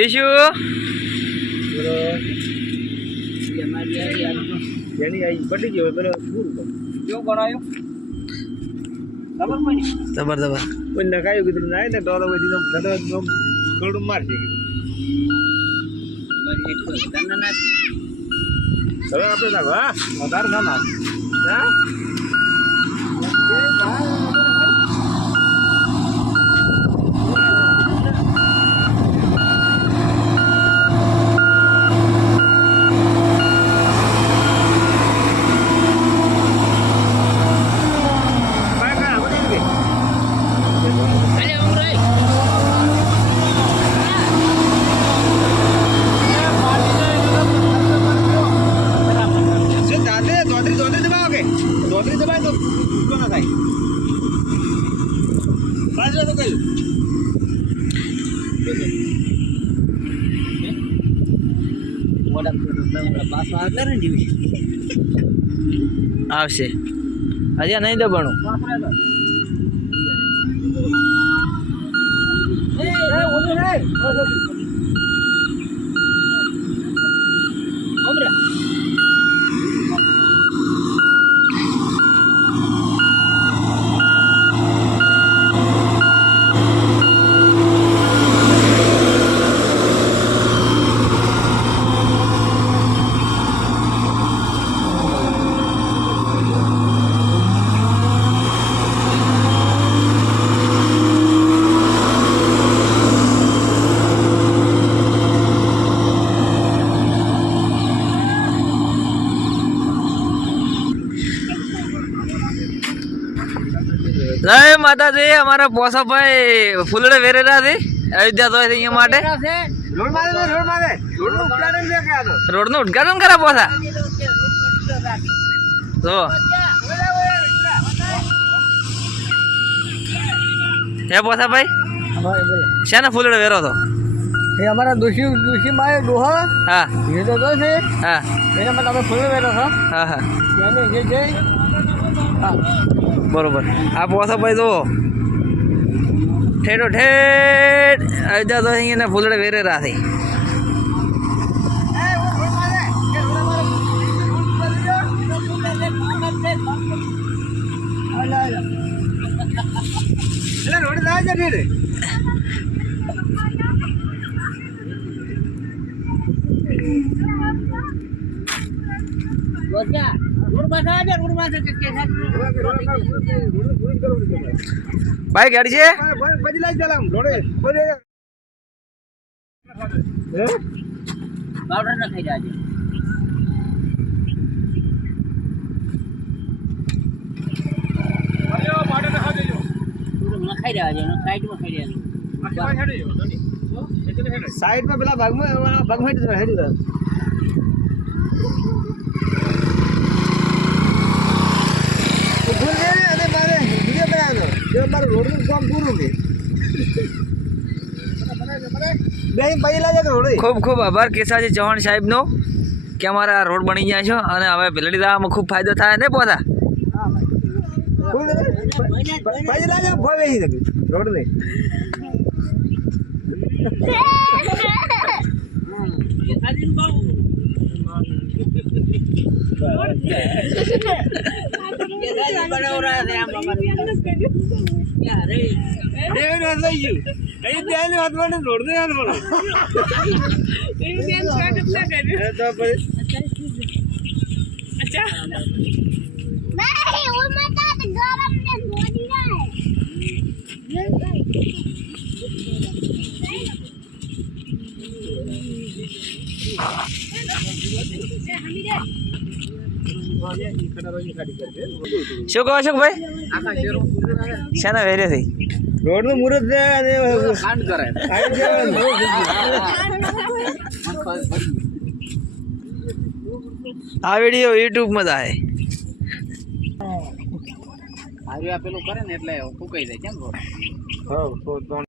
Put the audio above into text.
વિશુ જબર જબર નખાયું કીધું ના ને ડોલો બધી ગોળું મારશે હવે આપણે નાખો હા વધારે ના નાખ હા આવશે હજી નહીં દબાણું જય માતાજી અમારા પોસા ભાઈ ફૂલડે વેરેલા છે અયોધ્યા તો અહીંયા માટે રોડ નું ઉદઘાટન કરે પોસા તો હે પોસા ભાઈ શેને ફૂલડે વેરો તો એ અમારા દોશી માએ ડોહા હા એ તો છે હા એના માટે આપણે ફૂલડે વેરો છો હા હા એને જે છે હા બરોબર આ પોસા ભાઈ તો ઠેઠો ઠેઠ અયોધ્યા તો અહીંયા ફૂલડે વેરે રાથી ભાઈ ગાડી છે પાવડર ના ખાઈ જાજે ખાઈ રહ્યા સાઈડ માં પેલા ભાગમાં હેડી ખૂબ ખૂબ આભાર કેસાજી ચૌહાણ સાહેબનો કે અમારા રોડ બની ગયા છે અને હવે ભેલડી દાવામાં ખૂબ ફાયદો થાય ને પોતા રોડ ને શું કહો છો ભાઈ શાના વેરે થઈ રોડ નું મુહૂર્ત છે અને કાંડ કરે આ વિડીયો યુટ્યુબ માં થાય હારી આપેલું કરે ને એટલે ફૂકાઈ જાય કેમ